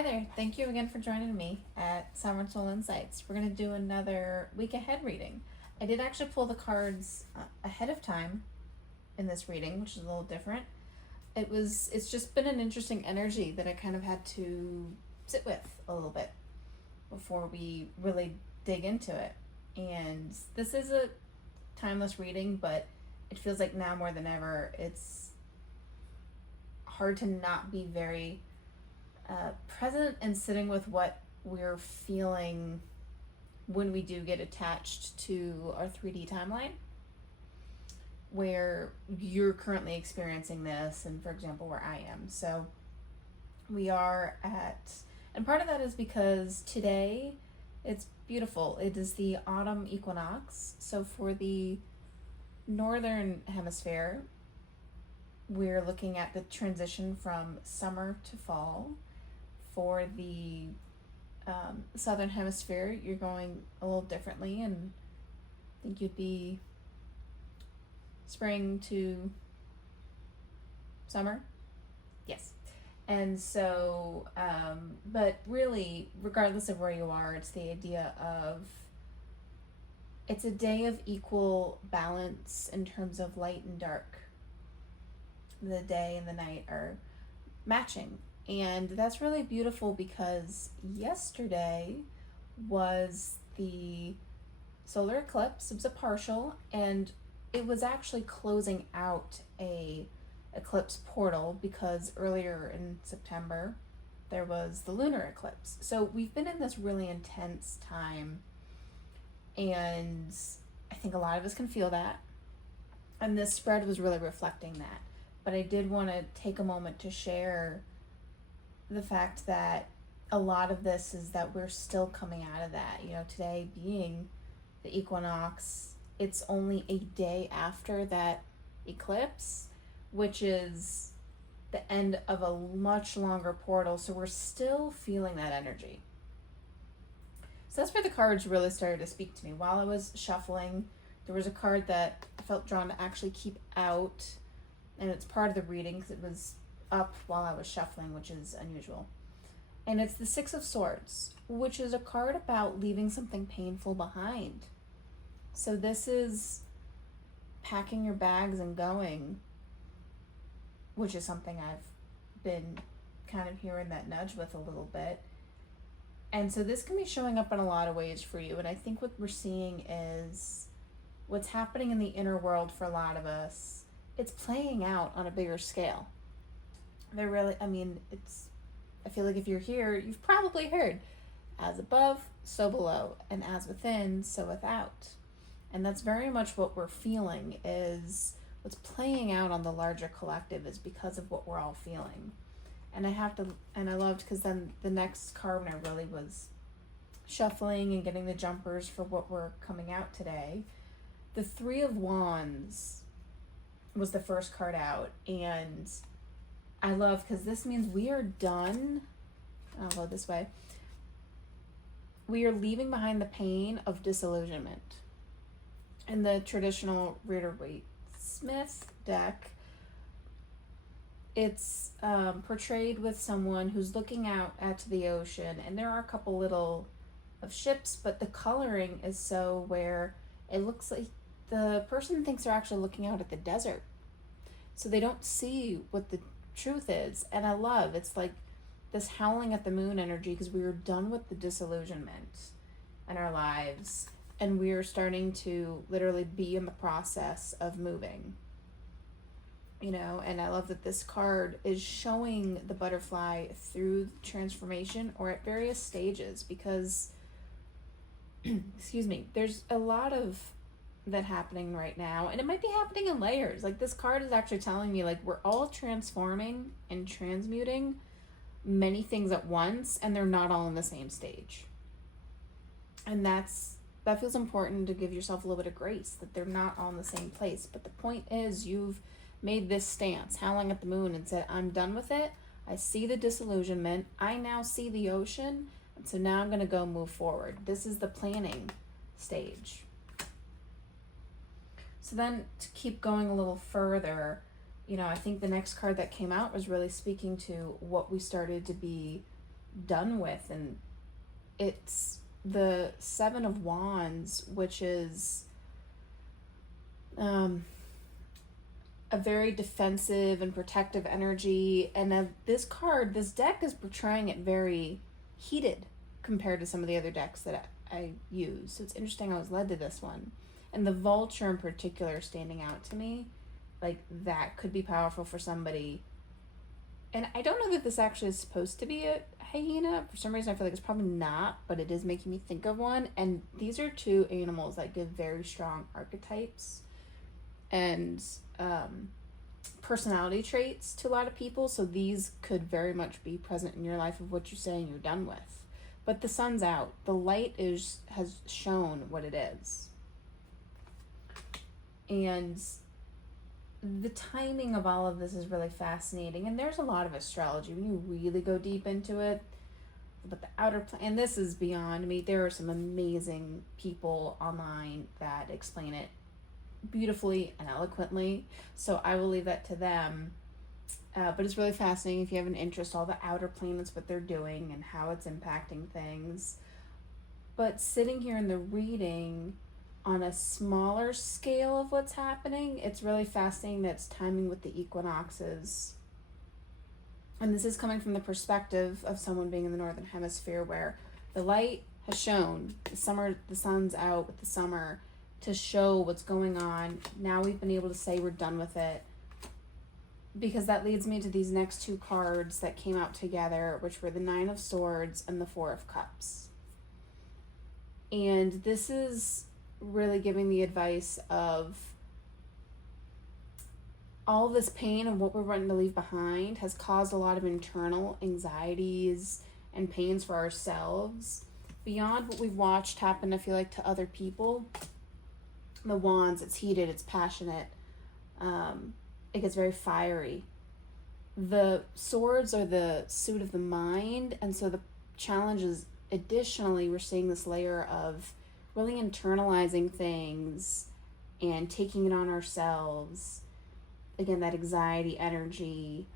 Hi there. Thank you again for joining me at Summer Soul Insights. We're going to do another week ahead reading. I did actually pull the cards ahead of time in this reading, which is a little different. It's just been an interesting energy that I kind of had to sit with a little bit before we really dig into it. And this is a timeless reading, but it feels like now more than ever, it's hard to not be very present and sitting with what we're feeling when we do get attached to our 3D timeline, where you're currently experiencing this, and for example, where I am. So we are at, and part of that is because today it's beautiful. It is the autumn equinox. So for the northern hemisphere, we're looking at the transition from summer to fall. For the southern hemisphere, you're going a little differently, and I think you'd be spring to summer. Yes. And so, but really, regardless of where you are, it's the idea of it's a day of equal balance in terms of light and dark. The day and the night are matching. And that's really beautiful because yesterday was the solar eclipse. It was a partial, and it was actually closing out a eclipse portal because earlier in September there was the lunar eclipse. So we've been in this really intense time, and I think a lot of us can feel that. And this spread was really reflecting that. But I did want to take a moment to share the fact that a lot of this is that we're still coming out of that. You know, today being the equinox, it's only a day after that eclipse, which is the end of a much longer portal. So we're still feeling that energy. So that's where the cards really started to speak to me. While I was shuffling, there was a card that I felt drawn to actually keep out, and it's part of the reading because it was up while I was shuffling, which is unusual. And it's the Six of Swords, which is a card about leaving something painful behind. So this is packing your bags and going, which is something I've been kind of hearing that nudge with a little bit. And so this can be showing up in a lot of ways for you. And I think what we're seeing is what's happening in the inner world for a lot of us. It's playing out on a bigger scale. I feel like if you're here, you've probably heard, as above, so below, and as within, so without. And that's very much what we're feeling, is what's playing out on the larger collective is because of what we're all feeling. And I loved, because then the next card, when I really was shuffling and getting the jumpers for what we're coming out today, the Three of Wands was the first card out, and I love, because this means we are done. I'll go this way. We are leaving behind the pain of disillusionment. In the traditional Rider-Waite-Smith deck, it's portrayed with someone who's looking out at the ocean, and there are a couple little of ships, but the coloring is so where it looks like the person thinks they're actually looking out at the desert. So they don't see what the truth is. And I love, it's like this howling at the moon energy, because we were done with the disillusionment in our lives, and we are starting to literally be in the process of moving, you know. And I love that this card is showing the butterfly through transformation or at various stages, because excuse me, there's a lot of that happening right now, and it might be happening in layers. Like, this card is actually telling me, like, we're all transforming and transmuting many things at once, and they're not all in the same stage. And that feels important, to give yourself a little bit of grace that they're not all in the same place. But the point is, you've made this stance, howling at the moon, and said, I'm done with it. I see the disillusionment. I now see the ocean, and so now I'm going to go move forward. This is the planning stage. So then, to keep going a little further, you know, I think the next card that came out was really speaking to what we started to be done with. And it's the Seven of Wands, which is a very defensive and protective energy. And this deck is portraying it very heated compared to some of the other decks that I use. So it's interesting I was led to this one. And the vulture in particular standing out to me. Like, that could be powerful for somebody. And I don't know that this actually is supposed to be a hyena. For some reason, I feel like it's probably not, but it is making me think of one. And these are two animals that give very strong archetypes and personality traits to a lot of people. So these could very much be present in your life of what you're saying you're done with. But the sun's out. The light has shown what it is. And the timing of all of this is really fascinating. And there's a lot of astrology when you really go deep into it. But the outer and this is beyond me. There are some amazing people online that explain it beautifully and eloquently. So I will leave that to them. But it's really fascinating if you have an interest, all the outer planets, what they're doing and how it's impacting things. But sitting here in the reading on a smaller scale of what's happening, it's really fascinating that it's timing with the equinoxes. And this is coming from the perspective of someone being in the northern hemisphere, where the light has shown, the sun's out with the summer to show what's going on. Now we've been able to say we're done with it. Because that leads me to these next two cards that came out together, which were the Nine of Swords and the Four of Cups. And this is really giving the advice of all this pain and what we're wanting to leave behind has caused a lot of internal anxieties and pains for ourselves beyond what we've watched happen, I feel like, to other people. The Wands, it's heated, it's passionate, it gets very fiery. The Swords are the suit of the mind, and so the challenge is, additionally, we're seeing this layer of really internalizing things and taking it on ourselves. Again, that anxiety energy.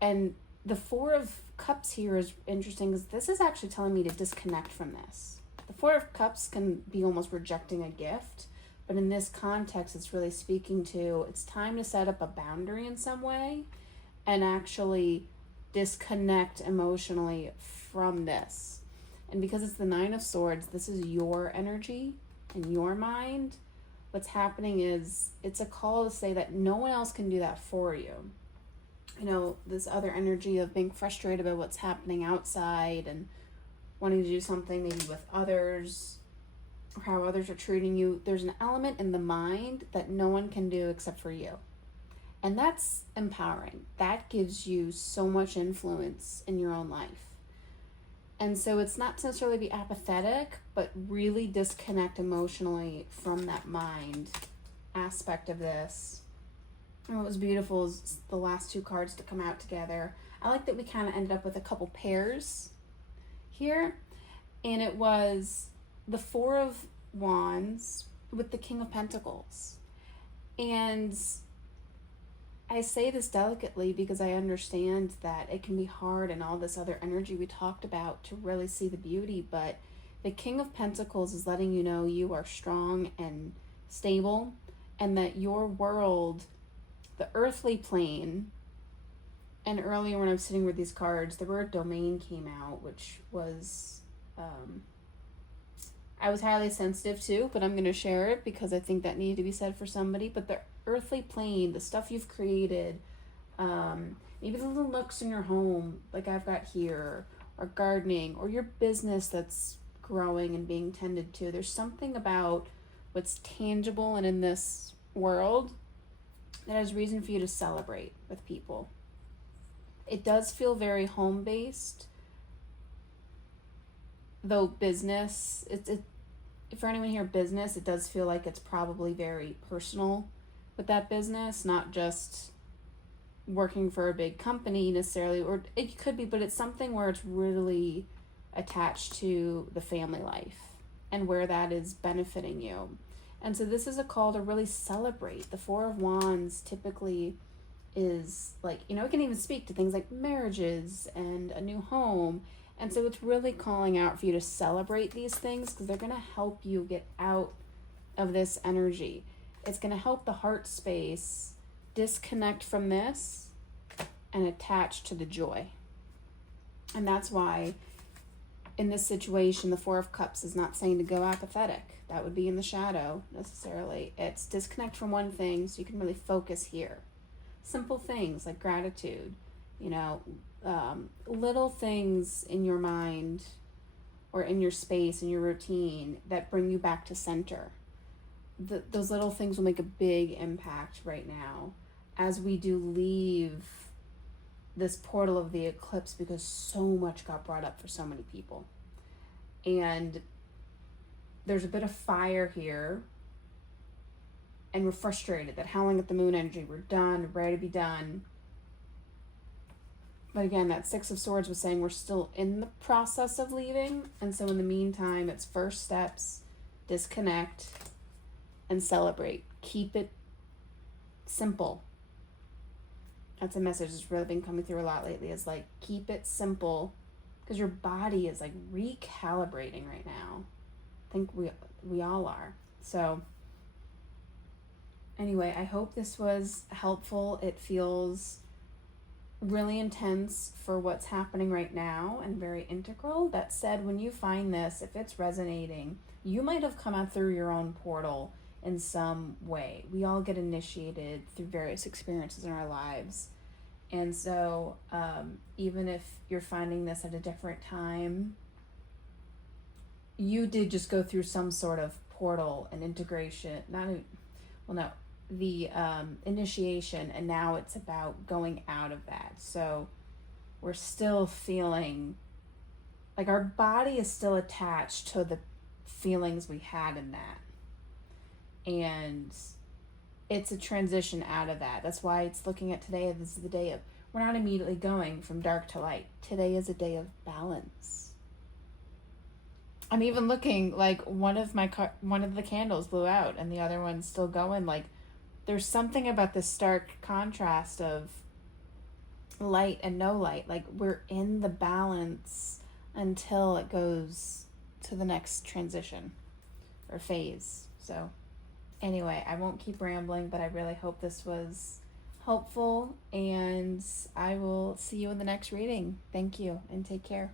And the Four of Cups here is interesting because this is actually telling me to disconnect from this. The Four of Cups can be almost rejecting a gift, but in this context, it's really speaking to, it's time to set up a boundary in some way and actually disconnect emotionally from this. And because it's the Nine of Swords, this is your energy and your mind. What's happening is it's a call to say that no one else can do that for you. You know, this other energy of being frustrated about what's happening outside and wanting to do something maybe with others or how others are treating you. There's an element in the mind that no one can do except for you. And that's empowering. That gives you so much influence in your own life. And so it's not to necessarily be apathetic, but really disconnect emotionally from that mind aspect of this. And what was beautiful is the last two cards to come out together. I like that we kind of ended up with a couple pairs here. And it was the Four of Wands with the King of Pentacles. And I say this delicately because I understand that it can be hard and all this other energy we talked about to really see the beauty, but the King of Pentacles is letting you know you are strong and stable and that your world, the earthly plane, and earlier when I was sitting with these cards, the word domain came out, which was, I was highly sensitive to, but I'm going to share it because I think that needed to be said for somebody. But the earthly plane, the stuff you've created, maybe the little nooks in your home like I've got here, or gardening, or your business that's growing and being tended to. There's something about what's tangible and in this world that has reason for you to celebrate with people. It does feel very home-based, though business, for anyone here, business, it does feel like it's probably very personal with that business, not just working for a big company necessarily, or it could be, but it's something where it's really attached to the family life and where that is benefiting you. And so this is a call to really celebrate. The Four of Wands typically is like, it can even speak to things like marriages and a new home. And so it's really calling out for you to celebrate these things because they're going to help you get out of this energy. It's going to help the heart space disconnect from this and attach to the joy. And that's why in this situation, the Four of Cups is not saying to go apathetic. That would be in the shadow necessarily. It's disconnect from one thing so you can really focus here. Simple things like gratitude, little things in your mind or in your space, in your routine that bring you back to center. Those little things will make a big impact right now as we do leave this portal of the eclipse, because so much got brought up for so many people. And there's a bit of fire here, and we're frustrated that howling at the moon energy, we're done, ready to be done. But again, that Six of Swords was saying we're still in the process of leaving. And so in the meantime, it's first steps, disconnect, and celebrate. Keep it simple. That's a message that's really been coming through a lot lately, is like, keep it simple, because your body is like recalibrating right now. I think we all are. So anyway, I hope this was helpful. It feels really intense for what's happening right now and very integral. That said, when you find this, if it's resonating, you might have come out through your own portal in some way. We all get initiated through various experiences in our lives. And so even if you're finding this at a different time, you did just go through some sort of portal and integration, the initiation, and now it's about going out of that. So we're still feeling like our body is still attached to the feelings we had in that. And it's a transition out of that. That's why it's looking at today. This is the day of, we're not immediately going from dark to light. Today is a day of balance. I'm even looking like one of the candles blew out and the other one's still going. Like, there's something about this stark contrast of light and no light. Like, we're in the balance until it goes to the next transition or phase. So anyway, I won't keep rambling, but I really hope this was helpful, and I will see you in the next reading. Thank you, and take care.